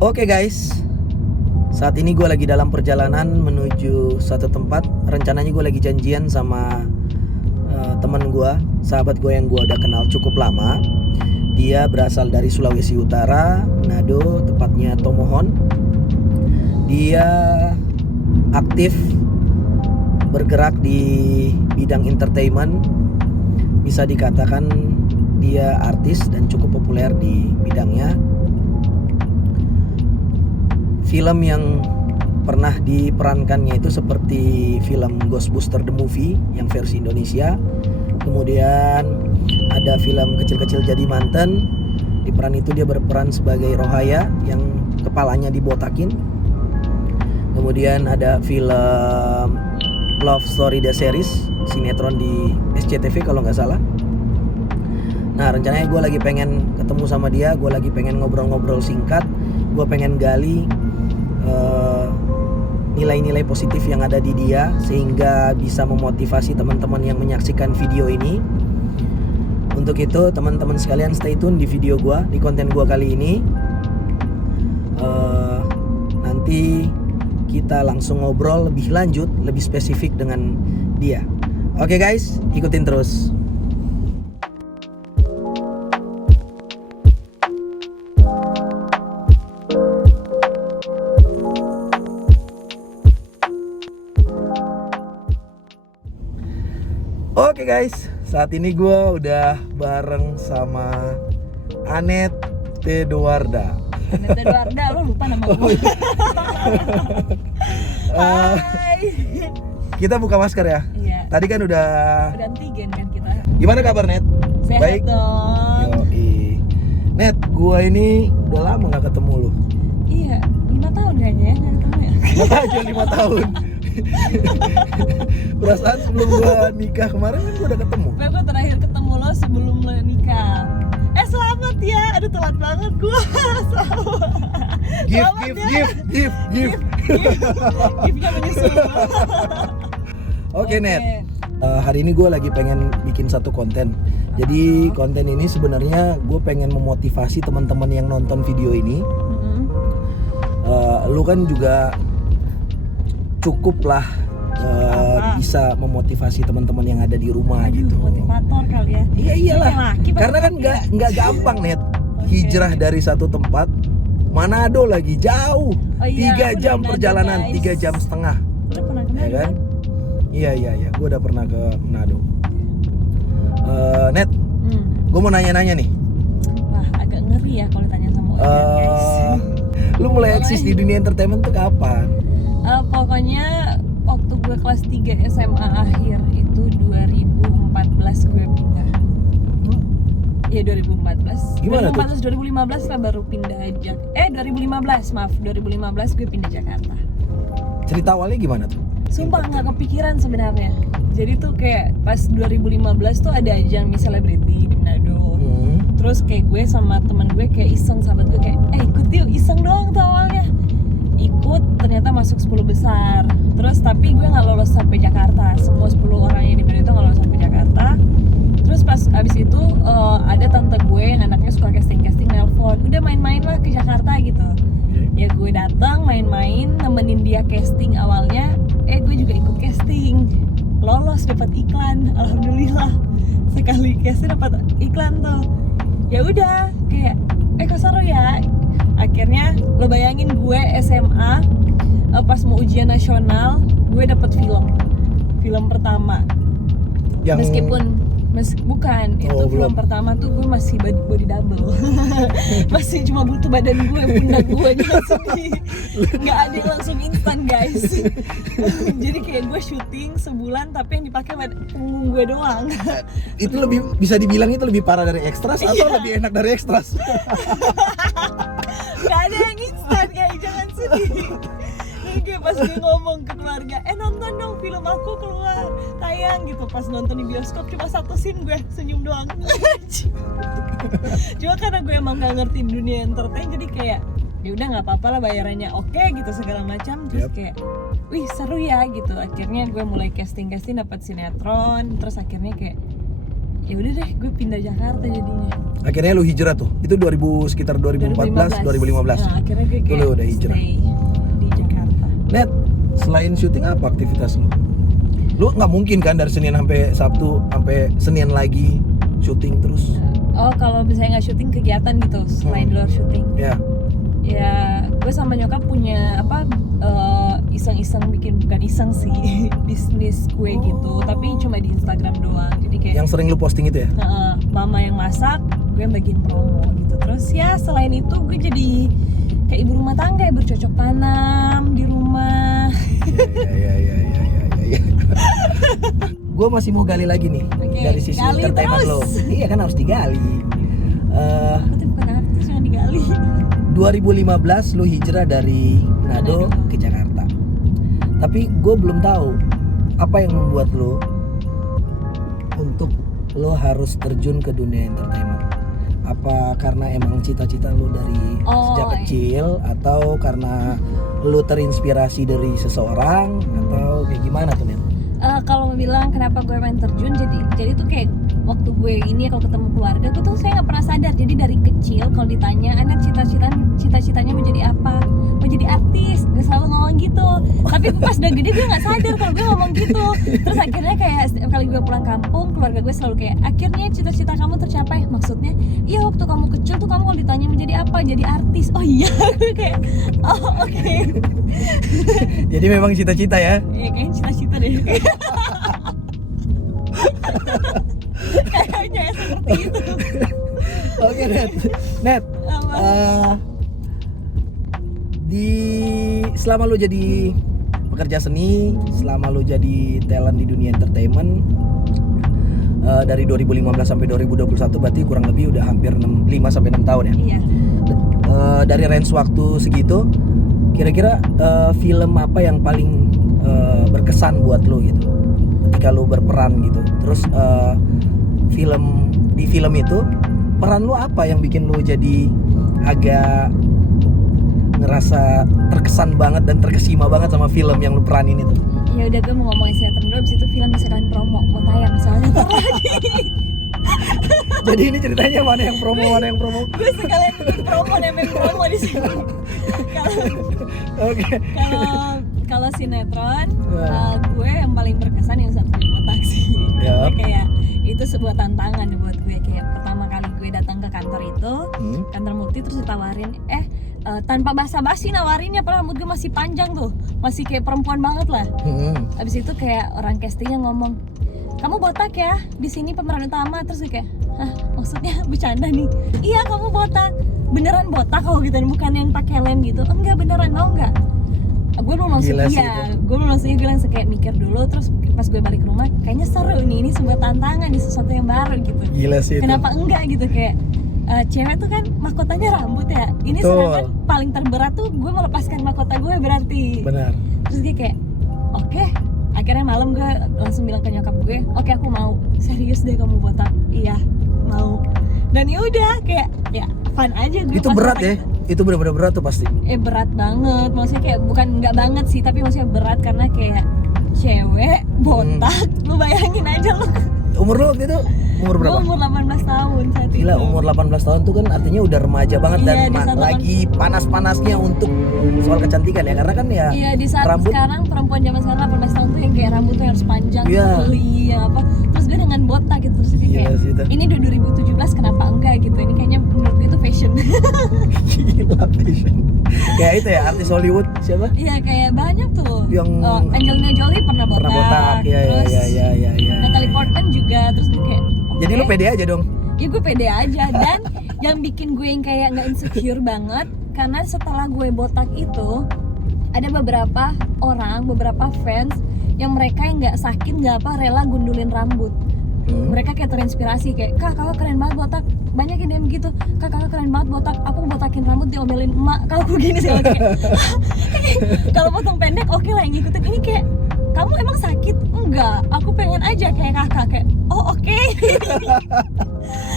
Oke guys, saat ini gue lagi dalam perjalanan menuju suatu tempat. Rencananya gue lagi janjian sama teman gue, sahabat gue yang gue udah kenal cukup lama. Dia berasal dari Sulawesi Utara, Manado, tepatnya Tomohon. Dia aktif bergerak di bidang entertainment. Bisa dikatakan dia artis dan cukup populer di bidangnya. Film yang pernah diperankannya itu seperti film Ghostbuster the Movie yang versi Indonesia. Kemudian ada film Kecil-Kecil Jadi Manten. Di peran itu dia berperan sebagai Rohaya yang kepalanya dibotakin. Kemudian ada film Love Story The Series, sinetron di SCTV kalau nggak salah. Nah, rencananya gue lagi pengen ketemu sama dia. Gue lagi pengen ngobrol-ngobrol singkat. Gue pengen gali nilai-nilai positif yang ada di dia sehingga bisa memotivasi teman-teman yang menyaksikan video ini. Untuk itu teman-teman sekalian stay tune di video gua, di konten gua kali ini. Nanti kita langsung ngobrol lebih lanjut, lebih spesifik dengan dia. Oke guys, ikutin terus. Oke guys, saat ini gue udah bareng sama Anet Tedoarda. Anet Tedoarda, lo lupa nama gue. Hai. Kita buka masker ya? Iya. Tadi kan udah antigen kan kita. Gimana kabar Net? Sehat Baik dong. Yoi. Net, gue ini udah lama gak ketemu lu. Iya, 5 tahun kayaknya ya gak ketemu ya. Gak aja 5 tahun. Perasaan sebelum gue nikah kemarin kan gue udah ketemu. Gue terakhir ketemu lo sebelum lo nikah. Selamat ya, aduh telat banget gue. Gift. Giftnya menyusul. Oke Net, hari ini gue lagi pengen bikin satu konten. Jadi konten ini sebenarnya gue pengen memotivasi teman-teman yang nonton video ini. Lu kan juga cukup lah bisa memotivasi teman-teman yang ada di rumah. Aduh, gitu. Motivator kali ya. Iya iyalah. Laki, Karena kan nggak gampang Net. Hijrah dari satu tempat, Manado lagi jauh. Oh, iya, 3 jam perjalanan, guys. 3 jam setengah. Udah pernah ke Ya Manado kan? Iya, gue udah pernah ke Manado. Net, gue mau nanya-nanya nih. Wah, agak ngeri ya kalau ditanya sama orang guys. Lu mulai eksis di dunia entertainment tuh kapan? Pokoknya waktu gue kelas 3 SMA akhir itu 2014 gue pindah. Iya 2014. Gimana 2014 2015 lah baru pindah aja. 2015 gue pindah Jakarta. Cerita awalnya gimana tuh? Sumpah nggak kepikiran sebenarnya. Jadi tuh kayak pas 2015 tuh ada ajang Miss Celebrity di Manado. Terus kayak gue sama teman gue kayak iseng, sahabat gue kayak ikut yuk, iseng doang tuh awalnya. Ikut, ternyata masuk 10 besar. Terus tapi gue nggak lolos sampai Jakarta. Semua 10 orang yang di Manado itu nggak lolos sampai Jakarta. Terus pas abis itu ada tante gue yang anaknya suka casting nelpon, udah main-main lah ke Jakarta gitu. Ya gue datang main-main, nemenin dia casting awalnya. Gue juga ikut casting, lolos dapat iklan, alhamdulillah. Sekali casting dapat iklan tuh. Ya udah kayak kok seru ya. Akhirnya lo bayangin gue SMA pas mau ujian nasional gue dapat film pertama. Yang Bukan, itu film pertama tuh gue masih body double. Masih cuma butuh badan gue, pundak gue aja langsung nggak ada yang langsung instan guys. Jadi kayak gue syuting sebulan tapi yang dipakai punggung gue doang. Itu lebih bisa dibilang itu lebih parah dari ekstras atau lebih enak dari ekstras? Gak ada yang instan guys, jangan sedih. Kayak pas gue ngomong ke keluarga, nonton dong film aku keluar tayang gitu. Pas nonton di bioskop cuma satu scene gue senyum doang. Cuma karena gue emang nggak ngerti dunia entertain, jadi kayak ya udah nggak apa-apa lah bayarannya oke gitu segala macam. Terus kayak wih seru ya gitu. Akhirnya gue mulai casting dapat sinetron. Terus akhirnya kayak ya udah deh gue pindah Jakarta jadinya. Akhirnya lu hijrah tuh. Itu sekitar 2014, 2015. Nah, akhirnya gue kayak Lu udah hijrah. stay di Jakarta. Net, selain syuting apa aktivitas lu? Lu nggak mungkin kan dari Senin sampai Sabtu sampai Senin lagi syuting terus? Oh, kalau misalnya nggak syuting, kegiatan gitu selain di luar syuting. Ya. Ya, gue sama nyokap punya apa iseng-iseng bikin, bukan iseng sih, bisnis kue gitu, tapi cuma di Instagram doang. Jadi kayak Yang sering lu posting itu ya? mama yang masak, gue yang bagiin promo gitu. Terus ya selain itu gue jadi kayak ibu rumah tangga ya, bercocok tanam di rumah. Ya. Gue masih mau gali lagi nih. Oke, dari sisi gali entertainment lo. terus. Iya kan harus digali. Aku tuh bukan artis yang digali. 2015 lu hijrah dari Manado Manado. ke Jakarta. Tapi gue belum tahu apa yang membuat lu untuk lo harus terjun ke dunia entertainment. Apa karena emang cita-cita lu dari sejak kecil, atau karena lu terinspirasi dari seseorang, atau kayak gimana tuh Nen? Kalau bilang kenapa gue main terjun, jadi tuh kayak waktu gue ini kalau ketemu keluarga gue tuh saya nggak pernah sadar. Jadi dari kecil kalau ditanya anak cita-citanya mau jadi apa, mau jadi artis, gue selalu ngomong gitu. Tapi pas udah gede gue nggak sadar kalau gue ngomong gitu. Terus akhirnya kayak setiap kali gue pulang kampung, keluarga gue selalu kayak, akhirnya cita-cita kamu tercapai. Maksudnya iya, waktu kamu kecil tuh kamu kalau ditanya mau jadi apa, jadi artis. Oh iya. Gue kayak oh oke. Jadi memang cita-cita ya? Ya kayaknya cita-cita deh. Kayaknya seperti itu. Oke Net. Selama lu jadi pekerja seni, selama lu jadi talent di dunia entertainment, dari 2015 sampai 2021 berarti kurang lebih udah hampir 5 sampai 6 tahun ya. Iya. Dari range waktu segitu, kira-kira film apa yang paling berkesan buat lu gitu ketika lu berperan gitu? Terus di film itu peran lu apa yang bikin lu jadi agak ngerasa terkesan banget dan terkesima banget sama film yang lu peranin itu? Ya udah, gue mau ngomongin sinetron dulu, abis itu film bisa kalian promo mau tayang soalnya ntar lagi. Jadi ini ceritanya mana yang promo? Gue sekalian bikin promo, nempel promo di sini. Oke. Kalau sinetron, gue yang paling berkesan yang Satu Botak sih. Yap. Kayak itu sebuah tantangan buat gue. Kayak pertama kali gue datang ke kantor itu, kantor multi, terus ditawarin, tanpa basa-basi nawarinnya, padahal rambut gue masih panjang tuh, masih kayak perempuan banget lah. Abis itu kayak orang castingnya ngomong, kamu botak ya, di sini pemeran utama. Terus gue kayak, hah, maksudnya bercanda nih? Iya, kamu botak, beneran botak kok gitu, bukan yang pakai lem gitu. Enggak, beneran, mau nggak? Gue belum langsung gue belum langsung gue langsung kayak mikir dulu. Terus pas gue balik ke rumah, kayaknya seru nih, ini sebuah tantangan, ini sesuatu yang baru gitu. Gila sih itu. Kenapa enggak gitu, kayak cewek tuh kan mahkotanya rambut ya. Ini sedangkan paling terberat tuh gue melepaskan mahkota gue berarti. Benar. Terus dia kayak, oke. Akhirnya malam gue langsung bilang ke nyokap gue, oke, aku mau. Serius deh kamu botak? Iya, mau. Dan ya udah, kayak ya fun aja gue. Itu berat ya? Itu benar-benar berat tuh pasti. Berat banget. Maksudnya kayak bukan nggak banget sih, tapi maksudnya berat karena kayak cewek botak. Lu bayangin aja lu. Umur lu waktu itu umur berapa? Gue umur 18 tahun saat itu. Gila, umur 18 tahun tuh kan artinya udah remaja banget. Iya, dan lagi panas-panasnya untuk soal kecantikan ya, karena kan ya iya, di saat rambut. sekarang perempuan zaman sekarang 18 tahun tuh yang kayak rambutnya harus panjang, curly, yang apa. Terus gue dengan botak gitu, terus dia kayak ini udah 2017, kenapa enggak gitu. Ini kayaknya menurut gue itu fashion. Gila, fashion. Kayak itu ya, artis Hollywood siapa? Iya, kayak banyak tuh. Yang Angelina Jolie pernah botak. Ya. Natalie Portman juga. Terus gue kayak jadi lu pede aja dong? Ya gue pede aja. Dan yang bikin gue yang kayak nggak insecure banget, karena setelah gue botak itu ada beberapa orang, beberapa fans yang mereka yang nggak sakit, nggak apa, rela gundulin rambut. Mereka kayak terinspirasi, kayak, kak kakak keren banget botak. Banyak yang DM gitu, kak kakak keren banget botak, aku botakin rambut diomelin emak kalau aku gini sih. Kayak kalau potong pendek oke lah yang ngikutin. Ini kayak kamu emang sakit? Enggak, aku pengen aja kayak kakak. Kayak oh oke.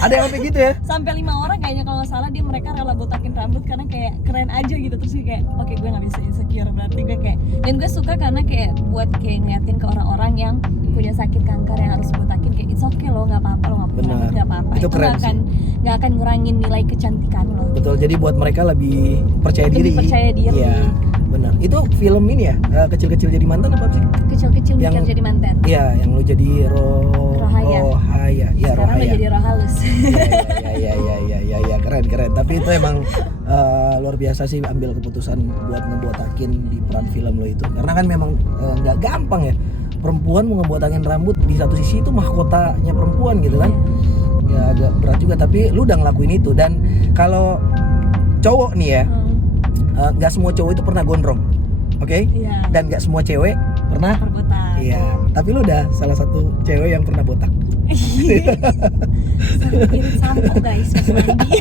Ada yang kayak gitu ya? Sampai 5 orang kayaknya kalau nggak salah, mereka rela botakin rambut karena kayak keren aja gitu. Terus kayak oke, gue nggak bisa insecure, berarti gue kayak, dan gue suka karena kayak buat kayak ngeliatin ke orang-orang yang punya sakit kanker yang harus botakin, kayak it's okay lo, nggak apa-apa lo nggak punya Benar. rambut, nggak apa-apa. Itu keren nggak akan ngurangin nilai kecantikan lo. Betul, jadi buat mereka lebih percaya Lebih diri. percaya diri. Iya, benar. Itu film ini ya, kecil-kecil jadi mantan apa sih? Kecil-kecil Yang- mikir jadi mantan. Iya, yang lu jadi Rohaya. Rohaya. Iya, Sekarang lo Rohaya. jadi roh halus. Iya, keren. Tapi itu emang luar biasa sih ambil keputusan buat ngebotakin di peran film lo itu. Karena kan memang nggak gampang ya. Perempuan mau ngebotakin rambut, di satu sisi itu mahkotanya perempuan gitu kan. Ya agak berat juga, tapi lu udah ngelakuin itu. Dan kalau cowok nih ya, nggak semua cowok itu pernah gondrong, oke? Iya. Dan nggak semua cewek pernah. Perbotak. Iya, tapi lu udah salah satu cewek yang pernah botak. Sering irit sampo guys pas mandi.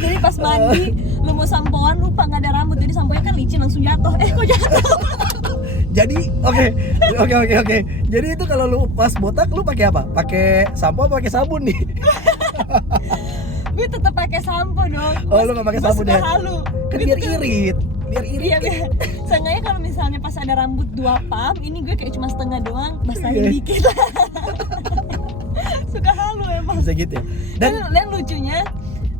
Jadi pas mandi lu mau sampoan lupa nggak ada rambut, jadi samponya kan licin langsung jatuh. Kok jatuh? Jadi oke. Jadi itu kalau lu pas botak lu pakai apa? Pakai sampo apa pakai sabun nih? Gue tetap pakai sampo dong. Oh, lu nggak pakai sabun ya? Halu. Kan biar irit. Iya, seenggaknya kalau misalnya pas ada rambut 2 pam, ini gue kayak cuma setengah doang, basahin Iya. dikit. Suka halu emang. Bisa gitu ya. Dan lucunya,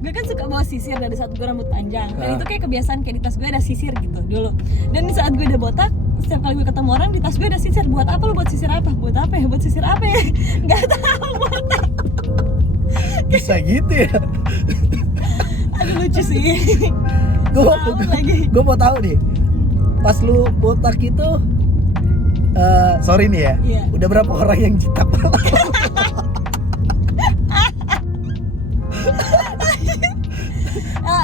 gue kan suka bawa sisir dari saat gue rambut panjang. Dan itu kayak kebiasaan, kayak di tas gue ada sisir gitu dulu. Dan di saat gue udah botak, setiap kali gue ketemu orang di tas gue ada sisir. Buat apa lu buat sisir apa? Buat apa ya? Buat sisir apa ya? Gak tahu. Bisa gitu ya. Aduh lucu sih. Tahu lagi. Gue mau tahu nih. Pas lu botak itu sorry nih ya. Iya. Udah berapa orang yang jitak?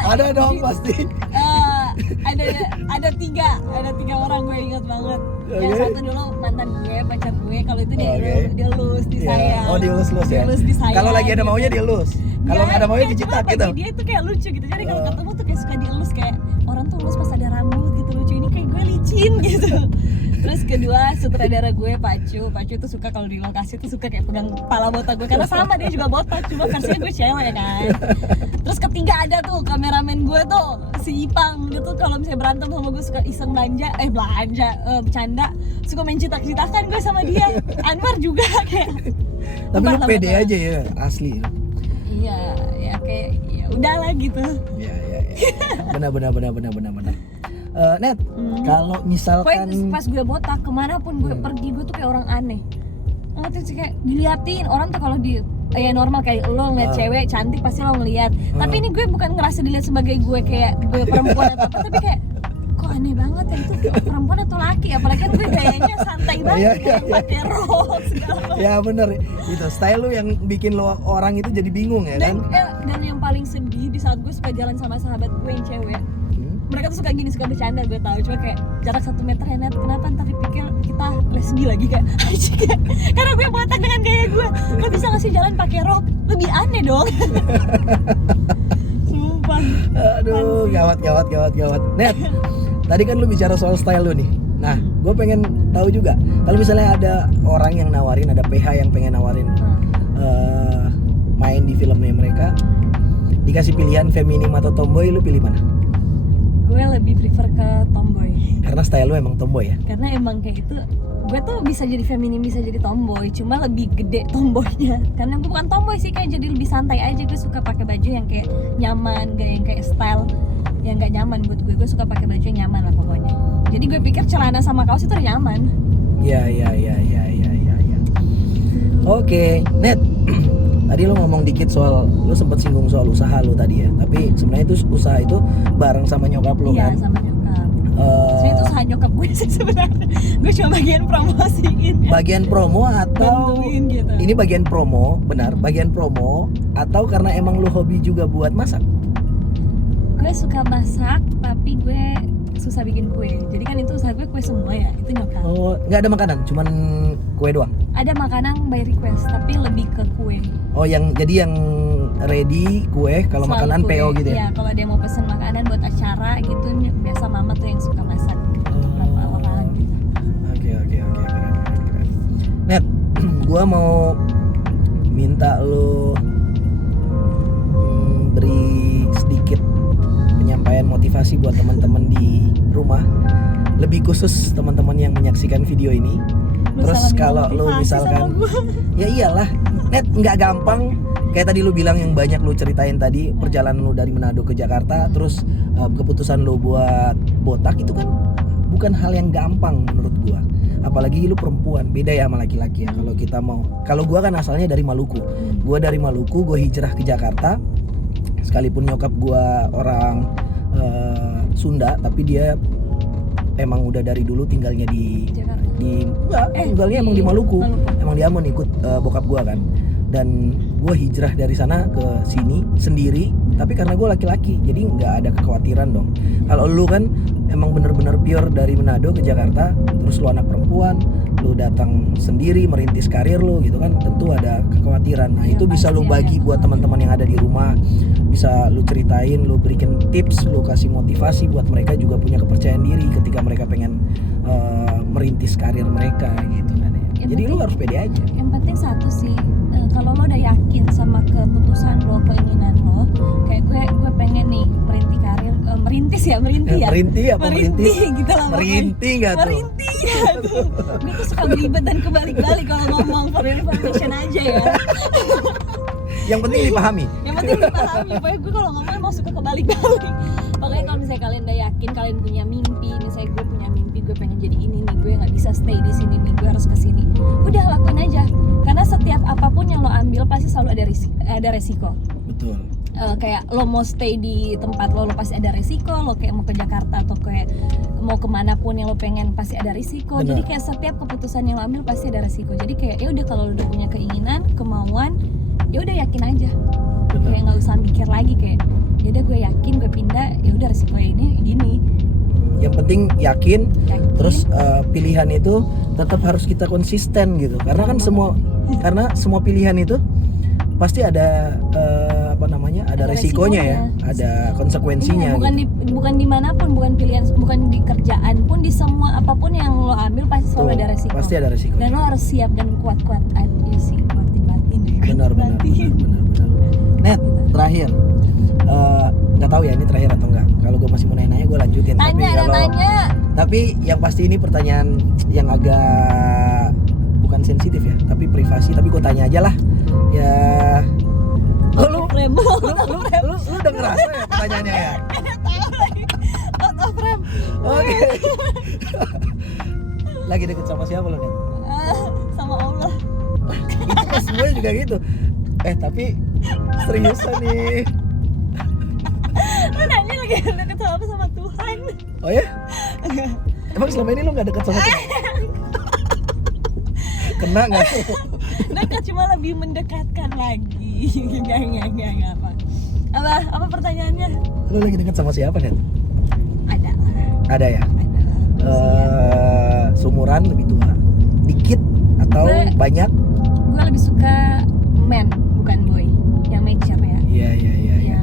Ada dong pasti. Ada tiga orang, gue ingat banget. Yang Oke. satu dulu mantan gue, pacar gue. Kalau itu Oke. dia lulus di Iya. saya. Oh, dielus-elus ya. Dielus di saya. Kalau lagi ada maunya dielus. Kalau nggak ada maunya kayak dijitak cuma gitu. bagi dia itu kayak lucu gitu. Jadi kalau ketemu tuh kayak suka dielus, kayak orang tuh lulus pas ada rambut gitu, lucu. Ini kayak gue licin gitu. Terus kedua, sutradara gue Pacu tuh suka kalau di lokasi tuh suka kayak pegang kepala botak gue, karena sama dia juga botak, cuma versinya gue cewek kan. Terus ketiga ada tuh kameramen gue tuh si Ipang, dia tuh kalau misalnya berantem sama gue suka iseng bercanda, suka main citak-citakan gue sama dia. Anwar juga kayak. Tapi lu Empat pede sama aja ya, asli. Iya, ya kayak ya udahlah gitu. Iya. Benar. Net, kalau misalkan Pokoknya pas gue botak, kemanapun gue pergi, gue tuh kayak orang aneh. Ngerti sih, kayak diliatin orang tuh kalau di ya normal kayak lo ngeliat cewek cantik pasti lo ngeliat. Tapi ini gue bukan ngerasa dilihat sebagai gue kayak gue perempuan atau apa, tapi kayak kok aneh banget ya, itu perempuan atau laki, apalagi kan gue gayanya santai banget, Iya. kayak pakai rok segala macam. ya bener, itu style lu yang bikin lo orang itu jadi bingung ya kan? Dan yang paling sedih di saat gue suka jalan sama sahabat gue yang cewek, mereka tuh suka gini, suka bercanda, gue tahu, cuma kayak jarak 1 meter ya Net, kenapa ntar dipikir kita lesbi lagi kayak karena gue botak dengan gaya gue, lo bisa ngasih jalan pakai rok, lebih aneh dong. Sumpah. Aduh, gawat. Net, tadi kan lu bicara soal style lu nih. Nah, gue pengen tahu juga, kalau misalnya ada orang yang nawarin, ada PH yang pengen nawarin main di filmnya mereka, dikasih pilihan feminim atau tomboy, lu pilih mana? Gue lebih prefer ke tomboy, Karena style lu emang tomboy ya? karena emang kayak gitu. Gue tuh bisa jadi feminim, bisa jadi tomboy, cuma lebih gede tomboynya. Karena gue bukan tomboy sih, kayak jadi lebih santai aja. Gue suka pakai baju yang kayak nyaman, gak yang kayak style yang gak nyaman buat gue. Gue suka pakai baju yang nyaman lah pokoknya. Jadi gue pikir celana sama kaos itu udah nyaman. Ya. Oke, Net. Tadi lo ngomong dikit soal, lo sempet singgung soal usaha lo tadi ya. Tapi sebenarnya itu usaha itu bareng sama nyokap lo Iya, kan? sama nyokap. Jadi itu usaha nyokap gue sih sebenarnya. Gue cuma bagian promosiin. Bagian promo atau Bantuin gitu. ini bagian promo, benar? Bagian promo atau karena emang lo hobi juga buat masak? Gue suka masak, tapi gue susah bikin kue. Jadi kan itu usaha gue kue semua ya, itu nyokap. Oh, nggak ada makanan, cuman kue doang. Ada makanan by request, tapi lebih ke kue. Oh, jadi yang ready kue, kalau Selalu makanan kue. PO gitu ya? Iya, kalau dia mau pesen makanan buat acara gitu, biasa mama tuh yang suka masak gitu, beberapa orang gua mau minta lo beri sedikit penyampaian motivasi buat teman-teman di rumah, lebih khusus teman-teman yang menyaksikan video ini. Terus kalau lo misalkan ya iyalah net, nggak gampang kayak tadi lo bilang yang banyak lo ceritain tadi, perjalanan lo dari Manado ke Jakarta, terus keputusan lo buat botak itu kan bukan hal yang gampang menurut gua. Apalagi lu perempuan, beda ya sama laki-laki ya. Kalau kita mau, kalau gua kan asalnya dari Maluku. Gua dari Maluku, gua hijrah ke Jakarta. Sekalipun nyokap gua orang Sunda, tapi dia emang udah dari dulu tinggalnya di Jakarta. tinggalnya emang di Maluku. Emang dia mau ikut bokap gua kan. Dan gua hijrah dari sana ke sini sendiri, tapi karena gua laki-laki, jadi nggak ada kekhawatiran dong. Kalau lu kan emang bener-bener pure dari Manado ke Jakarta, terus lu anak perempuan, lu datang sendiri merintis karir lu gitu kan, tentu ada kekhawatiran. Nah, Ya, itu bisa lu bagi buat teman-teman yang ada di rumah, bisa lu ceritain, lu berikan tips, lu kasih motivasi buat mereka juga punya kepercayaan diri ketika mereka pengen merintis karir mereka gitu kan ya. Jadi lu harus pede aja. Yang penting satu sih, kalau lo udah yakin sama keputusan lo, keinginan lo, kayak gue pengen nih merintis karir, merintis gitu lah. Merinti nggak tuh? Merinti ya tuh. Gue tuh suka belibet dan kebalik-balik kalau ngomong, for information aja ya. Yang penting dipahami. Pokoknya gue kalau ngomong emang suka kebalik-balik. Pokoknya kalau misalnya kalian udah yakin, kalian punya mimpi, misalnya gue punya mimpi, gue pengen jadi ini nih, gue nggak bisa stay di sini nih, gue harus kesini. Udah lakuin aja. Karena setiap apapun yang lo ambil pasti selalu ada resiko. Betul. Kayak lo mau stay di tempat lo pasti ada resiko. Lo kayak mau ke Jakarta atau kayak mau kemana pun yang lo pengen pasti ada resiko. Benar. Jadi kayak setiap keputusan yang lo ambil pasti ada resiko. Jadi kayak ya udah, kalau lo udah punya keinginan, kemauan, ya udah yakin aja. Benar. Kayak nggak usah mikir lagi, kayak ya udah gue yakin, gue pindah, ya udah resikonya ini gini. Yang penting yakin. Yakin. Terus pilihan itu tetap harus kita konsisten gitu. Karena kan semua pilihan itu pasti ada ada resikonya ya, ada konsekuensinya. Iya, bukan dimanapun, bukan pilihan, bukan di kerjaan pun, di semua apapun yang lo ambil pasti selalu ada resiko. Pasti ada resiko. Dan lo harus siap dan kuat-kuat aja sih, kuatin batin. Benar. Net, terakhir. Nggak tahu ya ini terakhir atau enggak. Kalau gue masih mau nanya gue lanjutin. Tapi yang pasti ini pertanyaan yang agak bukan sensitif ya, tapi privasi. Tapi gue tanya aja lah. Ya, lu udah ngerasa ya pertanyaannya ya? Oke. Lagi deket sama siapa lo Net? Sama Allah. Itu kan semuanya juga gitu. Tapi seriusan nih. Lu nanya lagi deket sama Tuhan. Oh ya? Emang selama ini lu gak deket sama Tuhan? Kena gak? Dekat, cuma lebih mendekatkan lagi. Enggak apa pertanyaannya? Lu lagi deket sama siapa Net? Ada ya? Seumuran, lebih tua? Dikit? Atau banyak? Gue lebih suka man, bukan boy, yang mature ya. Iya.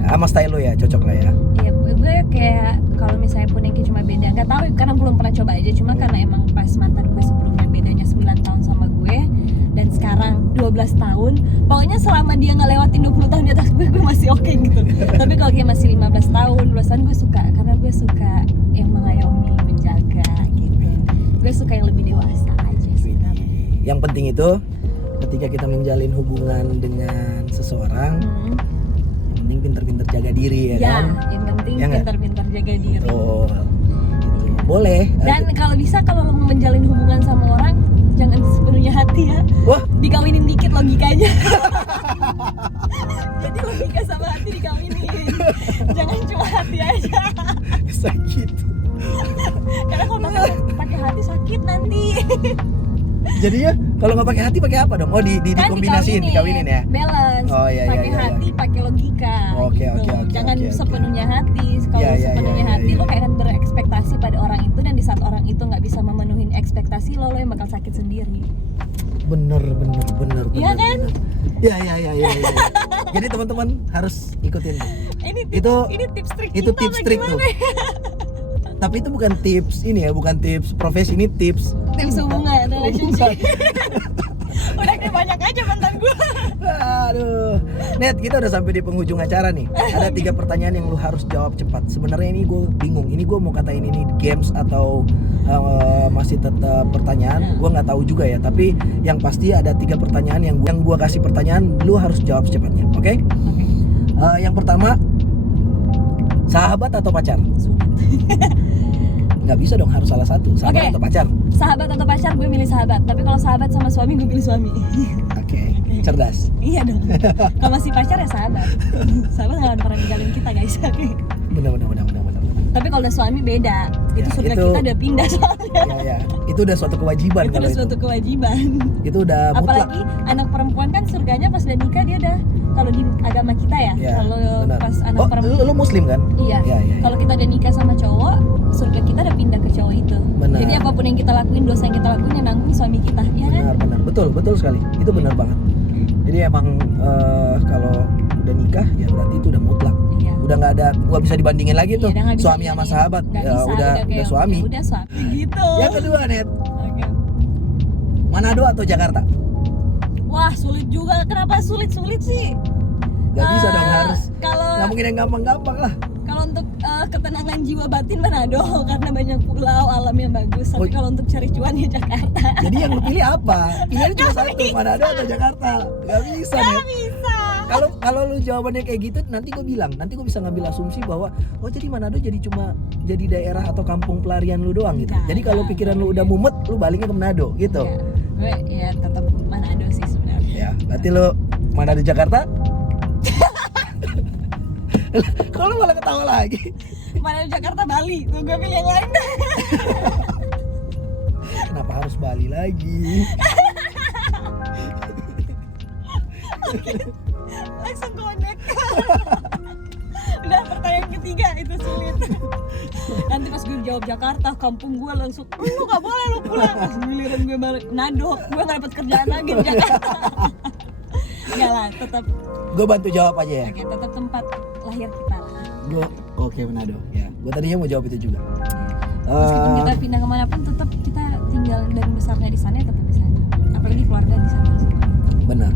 Sama style lo ya, cocok lah ya. Iya, gue kayak kalau misalnya punya cuma beda, nggak tahu karena belum pernah coba aja, cuma karena emang pas mantan gue sebelumnya bedanya 9 tahun sama gue dan sekarang 12 tahun. Pokoknya selama dia nggak lewatin 20 tahun di atas gue masih oke gitu. Tapi kalau dia masih 15 tahun, 12 tahun gue suka, karena gue suka yang mengayomi, menjaga gitu. Gue suka yang lebih dewasa aja sih. Yang penting itu ketika kita menjalin hubungan dengan seseorang, yang penting pinter-pinter jaga diri ya kan? Yang penting Ya pinter-pinter jaga diri. Betul. Gitu. Boleh. Dan kalau bisa, kalau lo mau menjalin hubungan sama orang, jangan sepenuhnya hati ya. Wah, dikawinin dikit logikanya. Jadi logika sama hati dikawinin. Jangan cuma hati aja. sakit. Karena kalau pakai hati sakit nanti. Jadi ya kalau nggak pakai hati pakai apa dong? Oh dikombinasiin, dikawinin ya. Balance. Oh iya. Pakai hati, pakai logika. Oke. Jangan sepenuhnya hati. Kalau sepenuhnya hati lo kayak akan berekspektasi pada orang itu, dan di saat orang itu nggak bisa memenuhi ekspektasi lo yang bakal sakit sendiri. Bener. Iya kan? Ya. Jadi teman-teman harus ikutin. Ini tips trik. Itu tips trik tuh. Tapi itu bukan tips bukan tips profesi, ini tips hubungan, relationship. Udah kayak Aduh, Net, kita udah sampai di penghujung acara nih. Ada 3 pertanyaan yang lu harus jawab cepat. Sebenarnya ini gue bingung. Ini gue mau katain ini games atau masih tetap pertanyaan. Gue nggak tahu juga ya. Tapi yang pasti ada 3 pertanyaan yang gue kasih pertanyaan, lu harus jawab secepatnya. Oke? Yang pertama, sahabat atau pacar? Nggak bisa dong, harus salah satu. Sahabat atau pacar? Sahabat atau pacar, gue milih sahabat. Tapi kalau sahabat sama suami, gue pilih suami. Oke. Cerdas. Iya dong. Kalau masih pacar ya sahabat. Sahabat nggak akan pernah ninggalin kita guys. Benar. Tapi kalau udah suami beda. Itu Ya, surga itu- kita udah pindah soalnya. Ya. Itu udah suatu kewajiban Itu kalau udah suatu kewajiban. Itu udah mutlak. Apalagi anak perempuan kan surganya pas udah nikah dia udah, kalau di agama kita ya, Ya, kalau benar. pas anak Oh, perempuan lu muslim kan? iya. Ya. Kalau kita udah nikah sama cowok, surga kita udah pindah ke cowok itu. Benar. Jadi apapun yang kita lakuin, dosa yang kita lakuin yang nanggung suami kita, ya kan? Benar. Betul sekali. Itu benar banget. Jadi emang kalau udah nikah ya berarti itu udah mutlak. Iya. Udah nggak bisa dibandingin lagi tuh Iya, udah nggak bisa suami sama dibandingin. sahabat. Nggak Ya bisa, udah kayak, suami. ya udah suami gitu. Yang kedua, Net, Oke. Manado atau Jakarta? Wah, sulit juga. Kenapa sulit sih? Gak bisa dong, harus. Kalau Nggak mungkin yang gampang-gampang lah. Kalau untuk ketenangan jiwa batin Manado karena banyak pulau, alam yang bagus. Tapi Oh. kalau untuk cari cuan ya Jakarta. Jadi yang lu pilih apa? Pilihannya cuma satu, Manado atau Jakarta. Gak bisa, Net. Gak bisa. Kalau lu jawabannya kayak gitu, nanti gue bisa ngambil asumsi bahwa oh jadi Manado jadi daerah atau kampung pelarian lu doang gitu. Enggak, Jadi kalau enggak. pikiran lu udah mumet, lu baliknya ke Manado gitu. Ya, gue ya tetap Manado sih sebenarnya. Ya, berarti lu Manado Jakarta? Kalau malah ketawa lagi. Manado Jakarta Bali. Tuh gue pilih yang lain. Kenapa harus Bali lagi? Langsung connect. Udah pertanyaan ketiga itu sulit. Nanti pas gue jawab Jakarta, kampung gue langsung, lu gak boleh lu pulang. Pas giliran gue balik Nado, gue gak dapet kerjaan lagi di Jakarta. Enggak lah, tetap Gue bantu jawab aja ya. oke, tetap tempat lahir kita lah. Gue oke Manado. Ya, gue tadinya mau jawab itu juga. Meskipun kita pindah kemanapun, tetap kita tinggal dan besarnya di sana, tetap di sana. Apalagi keluarga di sana semua. Benar.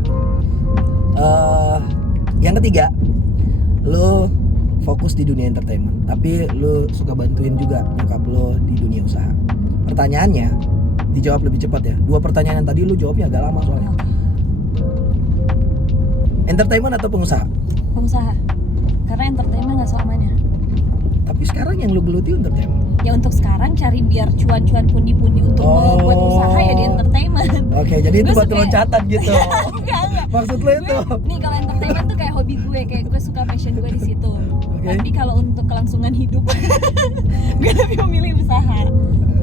Yang ketiga, lu fokus di dunia entertainment, tapi lu suka bantuin juga nyokap lu di dunia usaha. Pertanyaannya dijawab lebih cepat ya. 2 pertanyaan yang tadi lu jawabnya agak lama soalnya. Entertainment atau pengusaha? Pengusaha. Karena entertainment nggak selamanya. Tapi sekarang yang lu geluti entertainment. Ya untuk sekarang cari biar cuan-cuan pundi-pundi untuk buat usaha ya di entertainment. Oke, jadi itu Gue batu suka- loncatan gitu. Enggak. Maksud lu itu? Nih kalau entertainment tuh kayak hobi gue, kayak gue suka passion gue di situ. Oke. Tapi kalau untuk kelangsungan hidup, gue lebih memilih usaha.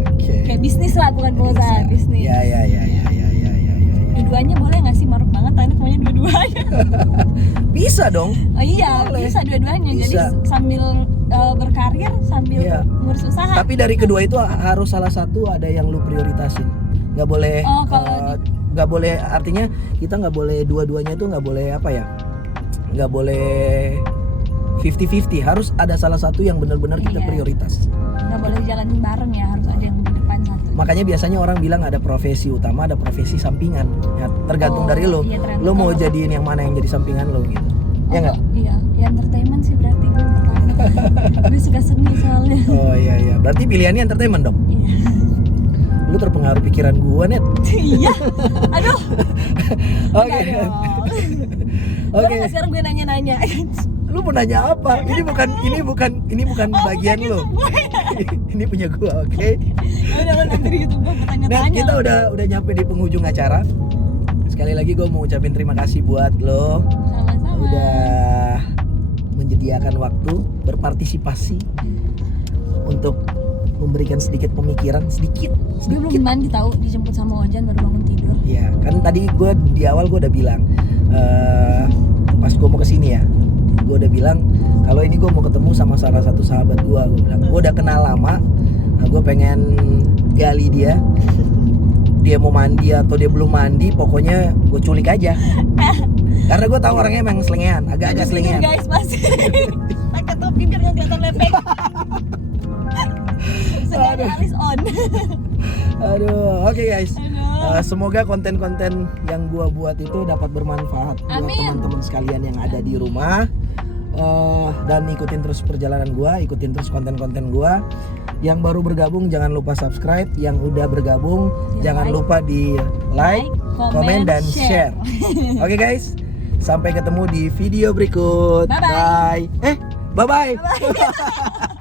Oke. Kayak bisnis lah, bukan pengusaha, bisnis. Ya. Dua-duanya boleh nggak sih? Maruk banget, anak maunya dua-duanya. Bisa dong. Oh iya, Boleh. bisa dua-duanya. Jadi Bisa. sambil berkarir, sambil Iya. ngurus usaha. Tapi dari kedua itu harus salah satu ada yang lu prioritasin. Nggak boleh. Oh, kalau Nggak boleh, artinya kita nggak boleh dua-duanya itu nggak boleh apa ya? Nggak boleh 50-50. Harus ada salah satu yang benar-benar kita Iya. prioritas. nggak boleh jalanin bareng ya, harus ada yang di depan satu. Makanya biasanya orang bilang ada profesi utama, ada profesi sampingan. Ya, tergantung Oh, dari lo. iya, tergantung. Lo mau Kalau- jadiin yang mana yang jadi sampingan lo gitu. Ya nggak? Iya, ya entertainment sih berarti gue pertama. Gue suka seni soalnya. Oh iya. Berarti pilihannya entertainment dong. Iya. Lu terpengaruh pikiran gua, Net. Iya. Aduh. Oke. Enggak dong. Oke. Boleh nggak sekarang gue nanya-nanya? Lu mau nanya apa? Ini bukan Oh, bagian bukan lu. YouTube gue. Ini punya gua, oke? Ya udah, lo nanti di YouTube gue Nah, bertanya-tanya. kita udah nyampe di penghujung acara. Sekali lagi gua mau ucapin terima kasih buat lo Sama-sama. udah menyediakan waktu berpartisipasi untuk memberikan sedikit pemikiran, sedikit. Gue belum mandi tahu, dijemput sama Ojan baru bangun tidur. Iya, kan tadi gue di awal gue udah bilang pas gue mau kesini ya, gue udah bilang kalau ini gue mau ketemu sama salah satu sahabat gue bilang gue udah kenal lama, gue pengen gali dia mau mandi atau dia belum mandi, pokoknya gue culik aja. Karena gue tahu orangnya emang selengean, agak-agak selengean. Guys, masih pakai topi biar nggak kelihatan lepek. Sengaja alis on. Aduh, oke guys. Aduh. Semoga konten-konten yang gua buat itu dapat bermanfaat buat Amin. teman-teman sekalian yang ada di rumah. Dan ikutin terus perjalanan gua, ikutin terus konten-konten gua. Yang baru bergabung jangan lupa subscribe, yang udah bergabung jangan like. lupa di like, komen dan share. Oke guys, sampai ketemu di video berikut. Bye-bye. Bye. Bye-bye.